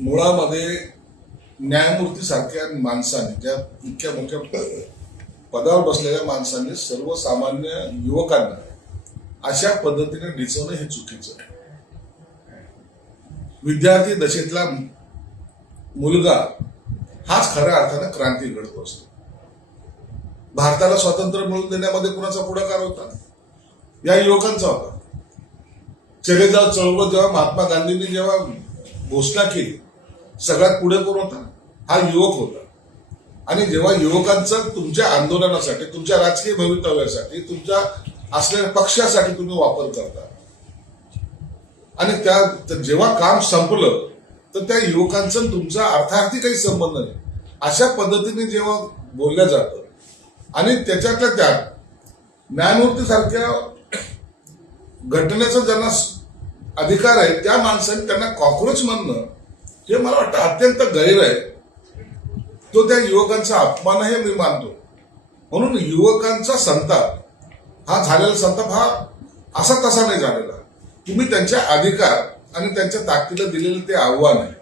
मुळामध्ये न्यायमूर्ती सारख्या माणसाने, त्या इतक्या मोठ्या पदावर बसलेल्या माणसांनी सर्वसामान्य युवकांना अशा पद्धतीने डिचवणं हे चुकीचं आहे. विद्यार्थी दशेतला मुलगा हाच खऱ्या अर्थाने क्रांती घडतो असतो. भारताला स्वातंत्र्य मिळवून देण्यामध्ये कुणाचा पुढाकार होता? या युवकांचा होता. चले जाव चळवळ जेव्हा महात्मा गांधींनी जेव्हा घोषणा केली, सगळ्यात पुढे कोण होता? हा युवक होता. आणि जेव्हा युवकांचं तुमच्या आंदोलनासाठी, तुमच्या राजकीय भवितव्यासाठी, तुमच्या असलेल्या पक्षासाठी तुम्ही वापर करता आणि त्या जेव्हा काम संपलं तर त्या युवकांचा तुमचा अर्थार्थी काही संबंध नाही, अशा पद्धतीने जेव्हा बोलल्या जातं आणि त्याच्यातल्या त्यात न्यायमूर्ती सारख्या घटनेचा ज्यांना अधिकार आहे त्या माणसाने त्यांना कॉक्रोच म्हणणं हे मला वाटतं अत्यंत गैर आहे. तो त्या युवकांचा अपमानही मी मानतो. म्हणून युवकांचा संताप हा झालेला संताप हा असा तसा नाही झालेला. तुम्ही त्यांच्या अधिकार आणि त्यांच्या ताकदीला दिलेलं ते आव्हान आहे